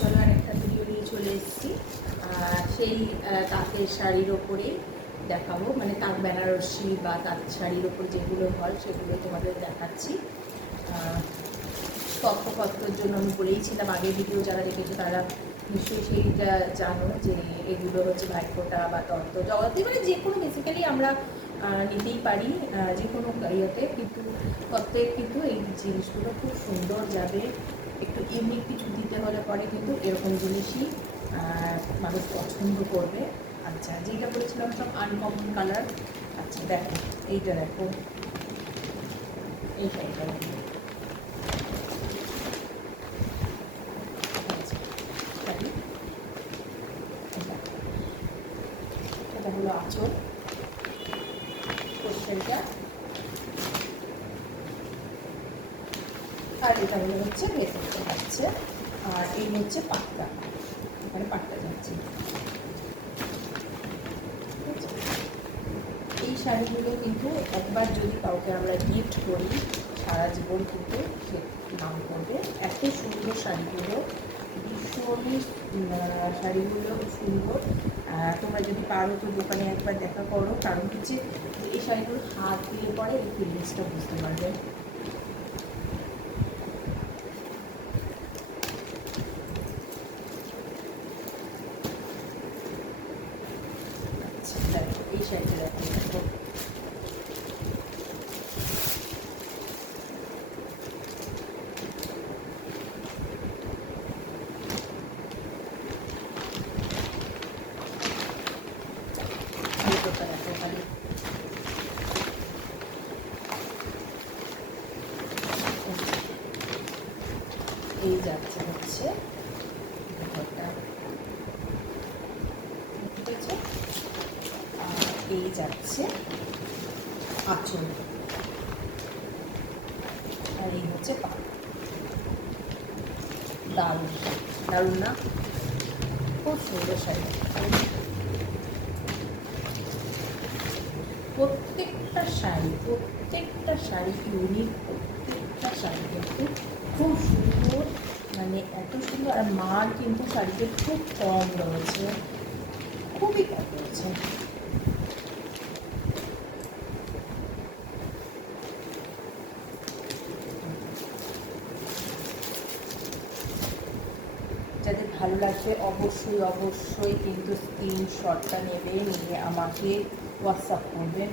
চলো আরেকটা ভিডিও নিয়ে চলে এসেছি। সেই তাঁতের শাড়ির ওপরে দেখাবো, মানে তাঁত বেনারসি বা তাঁত শাড়ির ওপর যেগুলো হয় সেগুলো তোমাদের দেখাচ্ছি। তথ্যপত্রের জন্য আমি বলেইছিলাম, আগের ভিডিও যারা দেখেছে তারা নিশ্চয়ই সেইটা জানো যে এগুলো হচ্ছে ভাইফোঁটা বা তত্ত্ব জগতে, মানে যে কোনো বেসিক্যালি আমরা নিতেই পারি যে কোনো ইয়েতে, কিন্তু তত্ত্বের কিন্তু এই জিনিসগুলো খুব সুন্দর যাবে। একটু ইউনিক কিছু দিতে হলে পরে কিন্তু এরকম জিনিসই মানুষ পছন্দ করবে। আচ্ছা, যেটা বলেছিলাম সব আনকমন কালার। আচ্ছা দেখো, এইটা দেখো, এইটা এটা এটা হলো আঁচল, কোশ্চেনটা, আর এটা হলো হচ্ছে ভেতরটা যাচ্ছে, আর এই হচ্ছে পাটটা, এখানে পাটটা যাচ্ছে। এই শাড়িগুলো কিন্তু একবার যদি কাউকে আমরা গিফট করি সারা জীবন কিন্তু সে নাম করবে। এত সুন্দর শাড়িগুলো, ভীষণই শাড়িগুলো সুন্দর। তোমরা যদি পারো তো দোকানে একবার দেখা করো, কারণ হচ্ছে এই শাড়িগুলো হাত দিলে পরে এই ফিলিংসটা বুঝতে পারবে। আচ্ছা দেখো, এই শাড়িটা দেখো, দেখো এই যাচ্ছে হচ্ছে ঘরটা, ঠিক আছে? আর এই যাচ্ছে আঁচল, আর এই হচ্ছে পা। দারুণ দারুণ না? খুব সুন্দর শাড়ি। প্রত্যেকটা শাড়ি ইউনিক, প্রত্যেকটা শাড়ি কিন্তু খুব সুন্দর, মানে এত সুন্দর। আর মার কিন্তু শাড়িতে খুব কম রয়েছে, খুবই কম রয়েছে। যাদের ভালো লাগবে অবশ্যই অবশ্যই কিন্তু স্ক্রিনশটটা নেবে, নিয়ে আমাকে হোয়াটসঅ্যাপ করবে।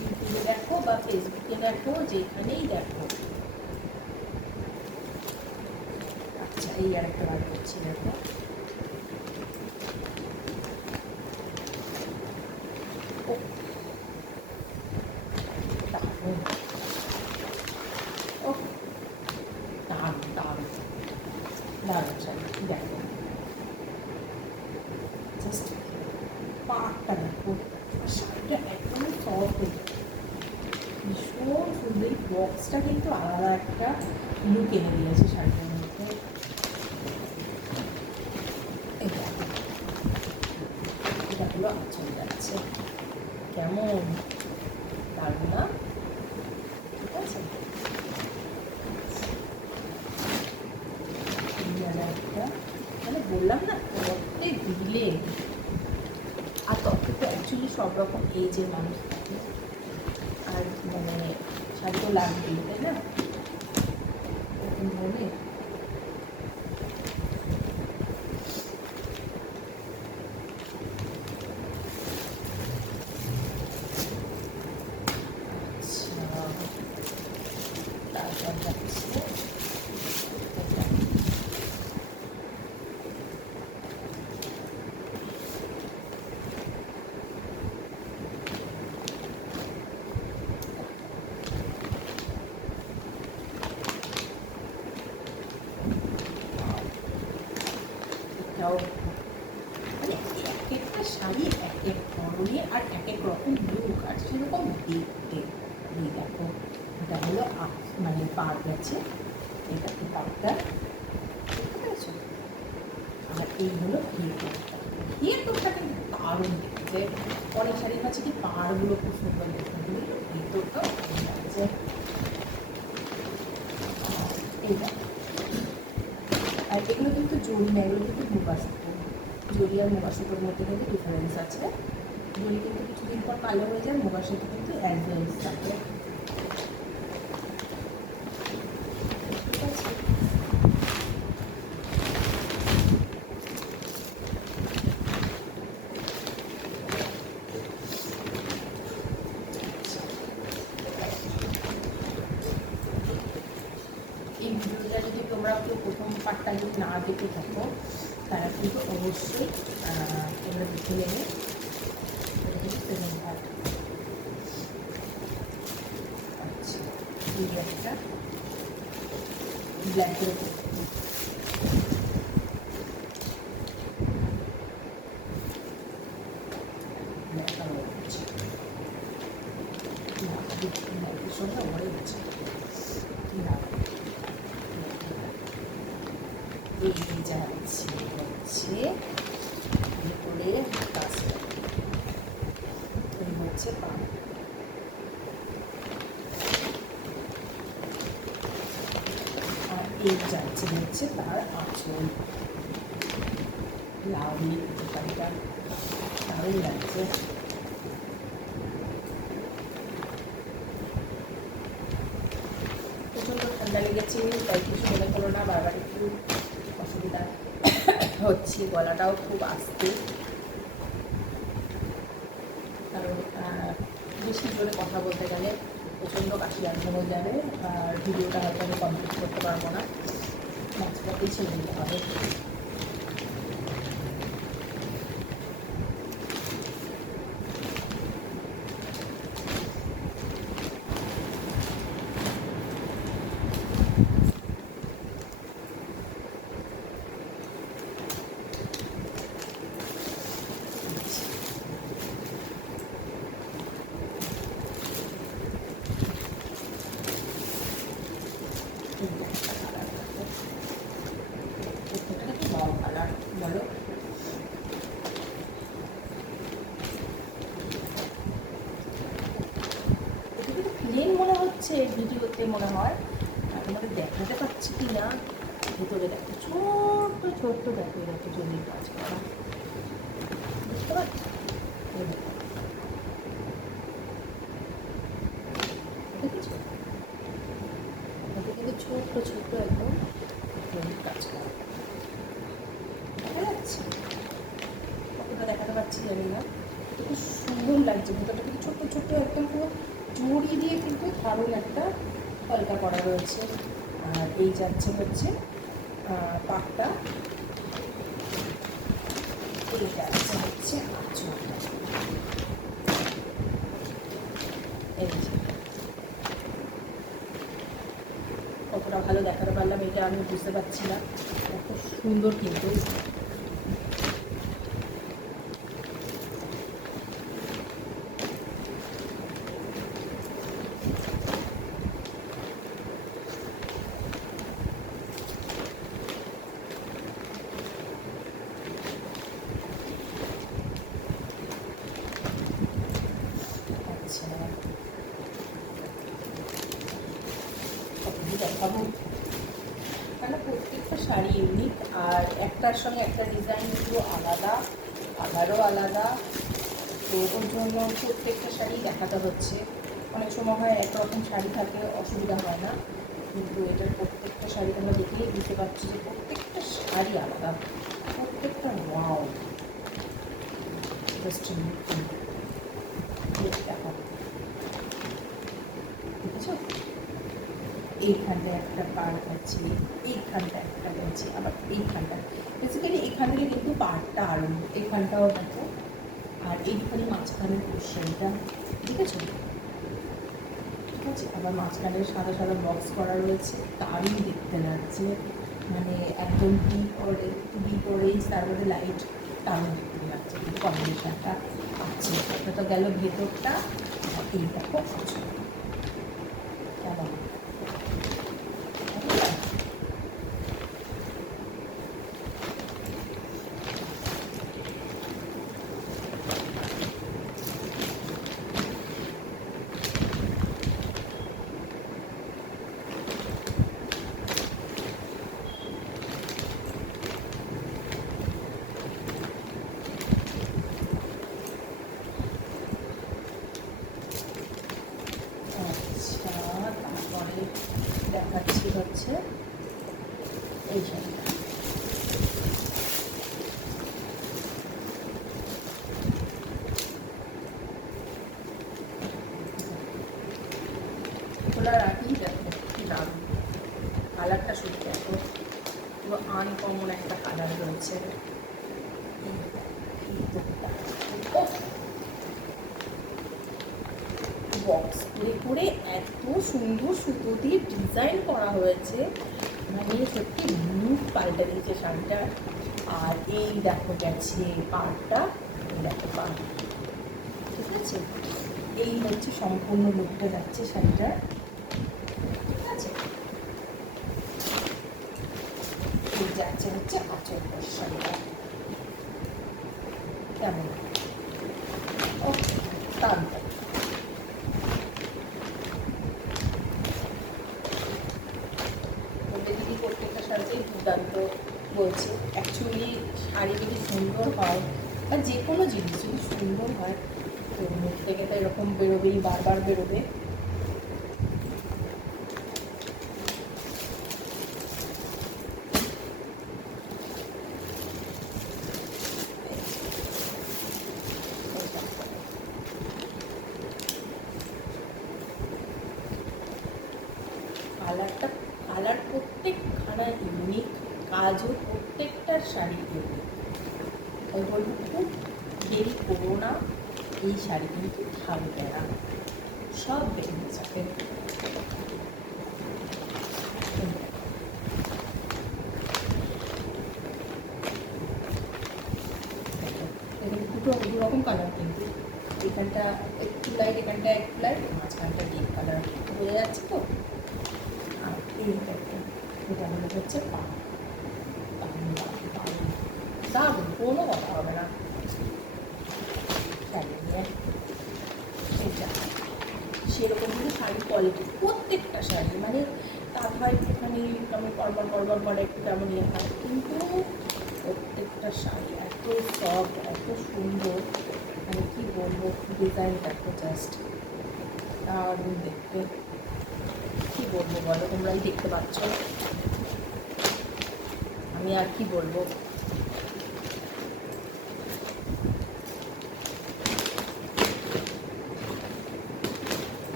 ইউটিউবে দেখো বা ফেসবুকে দেখো, যেখানেই দেখো। আচ্ছা, এই আর একটা বার করছি, দেখো দারুণ, ও দারুণ দারুণ দারুণ শাড়ি। দেখো জাস্ট পাটটা দেখো, শাড়িটা একদমই সফট, ভীষণ সুন্দর। এই বক্সটা কিন্তু আলাদা একটা লুক এনে দিয়েছে শাড়িটার মধ্যে। এটা হলো আঁচল যাচ্ছে, কেমন দারুণ না? ঠিক আছে, একটা মানে বললাম না তত্ত্বে দিলে, আর তত্ত্বে তো অ্যাকচুয়ালি সব রকম এজের মানুষ থাকে, আর মানে শাড়ি তো লাগবেই, তাই না? এরকম বলে তারপর যাচ্ছে এটাও, মানে এক একটা শাড়ি এক এক ধরনের আর এক এক রকম লুক আর সেরকম দেখতে। এই দেখো, এটা হলো মানে পাড় গেছে, এটা কি পাড়টা, বুঝতে পেরেছো? আর এই হলো ভিতরটা, ভিতরটা কিন্তু দারুণ দেখতে। অনেক শাড়ির কাছে কি পাড়গুলো খুব সুন্দর দেখতে, ভিতরটাও ভালো লাগছে। এটা। আর এগুলো কিন্তু জরি না, এগুলো কিন্তু মুগা সুতো। জরি আর মুগা সুতোর মধ্যে কিন্তু ডিফারেন্স আছে। জরি কিন্তু কিছুদিন পর কালো হয়ে যায়, মুগা সুতো কিন্তু অ্যাডভান্স থাকে। ঠিক আছে, এই ভিডিওটা যদি তোমরা কেউ প্রথম পার্টটা যদি না দেখে থাকো তারা কিন্তু অবশ্যই তোমরা দেখে নেবে। এটা কিন্তু সেকেন্ড পার্ট। আচ্ছা, এই একটা ব্ল্যাকের উপর সঙ্গে মরে গেছে। এই যাচ্ছে হচ্ছে করে কাজটা এই হচ্ছে পা। আর এই যাচ্ছে হচ্ছে তার আঁচল। লাউনি তরকারিটা দারুণ লাগছে। প্রচণ্ড ঠান্ডা লেগেছে, তাই কিছু মনে করো না, বারবার একটু অসুবিধা হচ্ছে, গলাটাও খুব আস্তে, কারণ বেশি জোরে কথা বলতে গেলে প্রচণ্ড কাশি আরম্ভ হয়ে যাবে, আর ভিডিওটা হয়তো আমি কমপ্লিট করতে পারবো না, মাঝপথেই ছেড়ে দিতে হবে। বলো, প্লেন মনে হচ্ছে ভিডিওতে, মনে হয় তোমাদের দেখাতে পাচ্ছি কি না। ভিতরে দেখো ছোট্ট ছোট্ট দেখো, দেখো জমির কাজ করা, বুঝতে পারছো? দেখেছো, এটা কিন্তু ছোট্ট ছোট্ট একদম জমির কাজ করা, দেখা যাচ্ছে? কতটা দেখাতে পাচ্ছি জানি না, খুব সুন্দর লাগছে। ভেতরটা কিন্তু ছোট্ট ছোট্ট একদম পুরো জড়ি দিয়ে কিন্তু দারুণ একটা কলকা করা রয়েছে। আর এই যাচ্ছে হচ্ছে পাটটা, এই যাচ্ছে হচ্ছে আঁচলটা। এই যে কতটা ভালো দেখাতে পারলাম এটা আমি বুঝতে পারছি না, খুব সুন্দর কিন্তু। দেখাবো, কেন প্রত্যেকটা শাড়ি ইউনিক, আর একটার সঙ্গে একটা ডিজাইন পুরো আলাদা, আবারও আলাদা, তো ওর জন্য প্রত্যেকটা শাড়ি দেখাতে হচ্ছে। অনেক সময় হয় একরকম শাড়ি থাকে, অসুবিধা হয় না, কিন্তু এটার প্রত্যেকটা শাড়ি তোমরা দেখলেই বুঝতে পারছি যে প্রত্যেকটা শাড়ি আলাদা, প্রত্যেকটা ওয়াও। জাস্ট দেখো, দেখেছো এইখানটায় একটা পার্ট আছে, এইখানটা একটা আছে, আবার এইখানটা, বেসিক্যালি এখানে কিন্তু পার্টটা আরও, এইখানটাও দেখো, আর এইখানে মাঝখানের পোর্শনটা দেখেছো, ঠিক আছে? আবার মাঝখানের সাদা সাদা বক্স করা রয়েছে, দারুণ দেখতে লাগছে, মানে একদম ডিপ অরেঞ্জ, তার মধ্যে লাইট, দারুণ দেখতে লাগছে, কিন্তু কম্বিনেশনটা আছে। এটা তো গেল ভেতরটা, এই দেখো কেমন হচ্ছে এই শাড়িটা। খোলা রাখি, দেখো কি দারুণ কালারটা, শুধু দেখো পুরো আনকমন একটা কালার রয়েছে। বক্স করে করে এত সুন্দর সুতো দিয়ে ডিজাইন করা হয়েছে, মানে সত্যি মুখ পাল্টে দিয়েছে শাড়িটা। আর এই দেখো গেছে পাড়টা, এই দেখো পাড়, ঠিক আছে। এই হচ্ছে সম্পূর্ণ লুকটা যাচ্ছে শাড়িটার, ঠিক আছে। এই যাচ্ছে হচ্ছে আঁচল শাড়িটা, কেমন ও টানটা। দিদি প্রত্যেকটা শাড়িতেই দুর্দান্ত বলছে। অ্যাকচুয়ালি শাড়ি যদি সুন্দর হয় বা যে কোনো জিনিস যদি সুন্দর হয় তো মুখ থেকে তো এরকম বেরোবেই, বারবার বেরোবে। কালারটা, কালার প্রত্যেকখানা ইউনিক, কাজও প্রত্যেকটার শাড়ি ইউনিক। তাই বলবো খুব দেরি করো না, এই শাড়ি কিন্তু থাকবে না, সব বেরিয়ে যাবে। দুটো দুরকম কালার কিন্তু, এখানটা একটু লাইট, এখানটা একটু লাইট, মাঝখানটা ডিপ কালার, বোঝা যাচ্ছে তো। আর এইটা এটা হলো হচ্ছে পা, দারুণ, কোনো কথা হবে না শাড়ি নিয়ে। এটা সেরকম কিন্তু শাড়ির কোয়ালিটি প্রত্যেকটা শাড়ি, মানে তা হয় একটুখানি কেমন কড়বড় কড়বড় করে, একটু কেমন ইয়ে হয়, কিন্তু প্রত্যেকটা শাড়ি এত সফট, এত সুন্দর, মানে কী বলবো, ডিজাইনটা তো জাস্ট দারুণ দেখতে। কী বলবো বলো, তোমরাই দেখতে পাচ্ছ, আমি আর কি বলবো।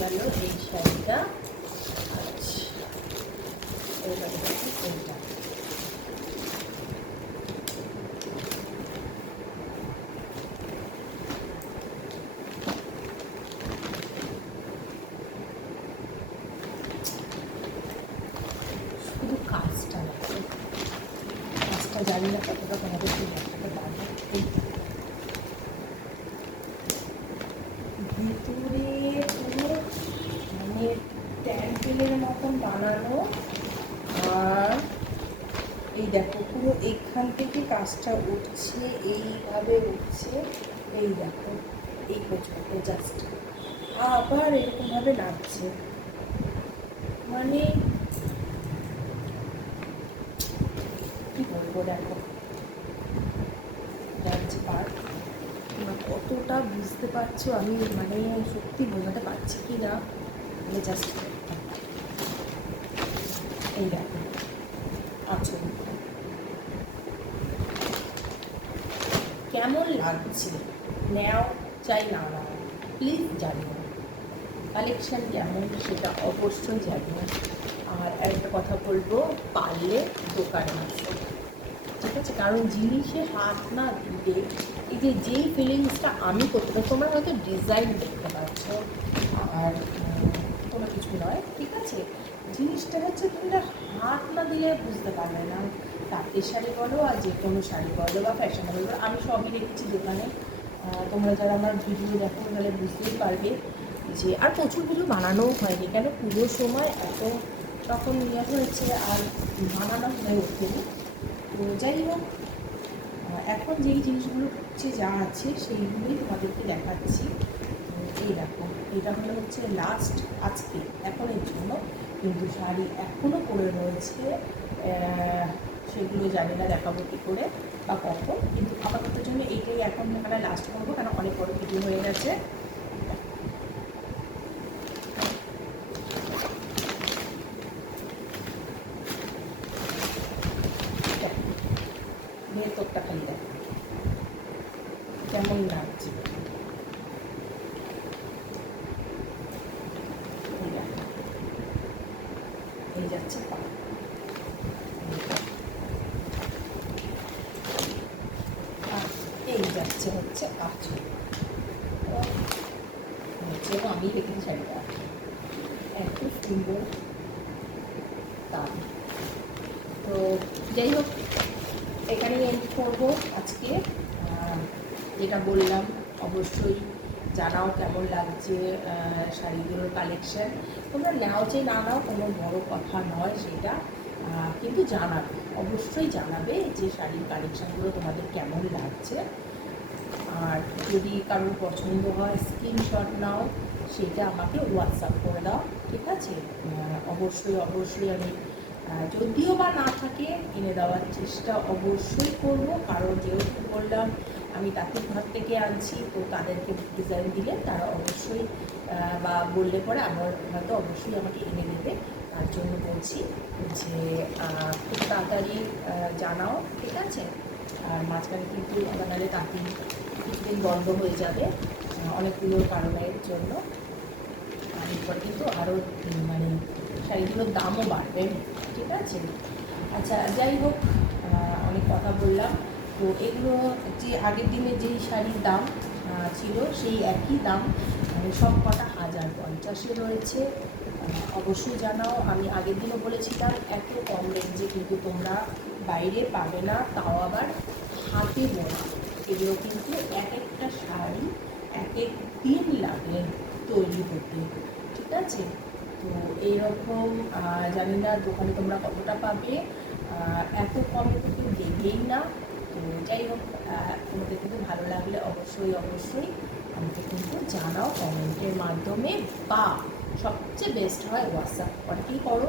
গেল এই শাড়িটা, আচ্ছা এইবারে দেখি এইটা। শুধু কাজটা লাগবে, কাজটা জানি না কতটা তোমাদের সেই দেখাতে পারবো। ভিতরে পুরো মানে ট্যাঙ্কেলের মতন বানানো, আর এই দেখো পুরো এখান থেকে কাজটা উঠছে, এইভাবে উঠছে, এই দেখো এই পর্যন্ত জাস্ট, আবার এরকমভাবে নাচছে, মানে কি বলবো। দেখো যাচ্ছে পার, তোমরা কতটা বুঝতে পারছো আমি মানে সত্যি বোঝাতে পারছি কি না, জাস্ট এই দেখো আচ্ছা কেমন লাগছে, নেও চাই না নাও, প্লিজ জানিও কালেকশান কেমন সেটা অবশ্যই জানিও। আর একটা কথা বলবো, পারলে দোকানে আসো, ঠিক আছে, কারণ জিনিসে হাত না দিলে এই যে যেই ফিলিংসটা আমি করতে পারি, তোমরা হয়তো ডিজাইন দেখতে পাচ্ছ আর কোনো কিছু নয়, ঠিক আছে, জিনিসটা হচ্ছে তোমরা হাত না দিলে বুঝতে পারবে না। তাঁতের শাড়ি বলো আর যে কোনো শাড়ি বলো বা ফ্যাশনেবল বলো, আমি সবই রেখেছি দোকানে, তোমরা যারা আমার ভিডিও দেখো তাহলে বুঝতেই পারবে যে, আর প্রচুর ভিডিও বানানোও হয়নি, কেন পুরো সময় এত তখন ইয়ে হয়েছে আর বানানো হয়ে ওঠেনি। তো যাই হোক, এখন যেই জিনিসগুলো হচ্ছে যা আছে সেইগুলোই তোমাদেরকে দেখাচ্ছি। এই দেখো, এটা হলো হচ্ছে লাস্ট আজকে এখনের জন্য, কিন্তু শাড়ি এখনও পরে রয়েছে, সেগুলো জানি না দেখাবো কী করে বা কখন, কিন্তু আপাতত জন্য এইটাই এখন এখানে লাস্ট করবো, কেন অনেক বড় ভিডিও হয়ে গেছে। ভেতরটা খালি দেখো কেমন লাগছে, এই যাচ্ছে পা, এই যাচ্ছে হচ্ছে আঁচল, হচ্ছে আমি দেখি শাড়িটা এত সুন্দর দাম। তো যাই হোক, এখানেই এন্ড করবো আজকে। যেটা বললাম অবশ্যই জানাও কেমন লাগছে শাড়িগুলোর কালেকশন। তোমরা নাও যে না নাও কোনো বড় কথা নয় সেটা, কিন্তু জানাবে, অবশ্যই জানাবে যে শাড়ির কালেকশানগুলো তোমাদের কেমন লাগছে। আর যদি কারোর পছন্দ হয় স্ক্রিনশট নাও, সেটা আমাকে হোয়াটসঅ্যাপ করে দাও, ঠিক আছে? অবশ্যই অবশ্যই আমি যদিও বা না থাকে এনে দেওয়ার চেষ্টা অবশ্যই করব, কারণ যেহেতু বললাম আমি তাঁতির ঘর থেকে আনছি, তো তাদেরকে ডিজাইন দিলে তারা অবশ্যই বা বললে পরে আমার হয়তো অবশ্যই আমাকে এনে দেবে। তার জন্য বলছি যে খুব তাড়াতাড়ি জানাও, ঠিক আছে? আর মাঝখানে কিন্তু আমার নাহলে তাঁতি কিছুদিন বন্ধ হয়ে যাবে অনেকগুলো কারণের জন্য। এরপর কিন্তু আরও মানে শাড়িগুলোর দামও বাড়বে, ঠিক আছে? আচ্ছা, যাই হোক, অনেক কথা বললাম। তো এগুলো যে আগের দিনে যেই শাড়ির দাম ছিল সেই একই দাম, মানে সব কটা 1050-এ রয়েছে। অবশ্যই জানাও। আমি আগের দিনও বলেছিলাম এত কম রেঞ্জে কিন্তু তোমরা বাইরে পাবে না, তাও আবার হাতে বোনা। এগুলো কিন্তু এক একটা শাড়ি এক এক দিন লাগে তৈরি হতে, ঠিক আছে? তো এইরকম জানি না দোকানে তোমরা কতটা পাবে, এত কমে তো কেউ দেবেই না। তো যাই হোক, তোমাদের কিন্তু ভালো লাগলে অবশ্যই অবশ্যই আমাকে কিন্তু জানাও কমেন্টের মাধ্যমে, বা সবচেয়ে বেস্ট হয় হোয়াটসঅ্যাপ, অনেকেই করো,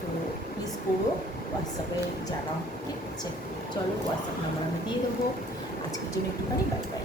তো প্লিজ করো, হোয়াটসঅ্যাপে জানাও, ঠিক আছে? চলো, হোয়াটসঅ্যাপ নাম্বার আমি দিয়ে দেবো। আজকের জন্য একটুখানি বাই বাই।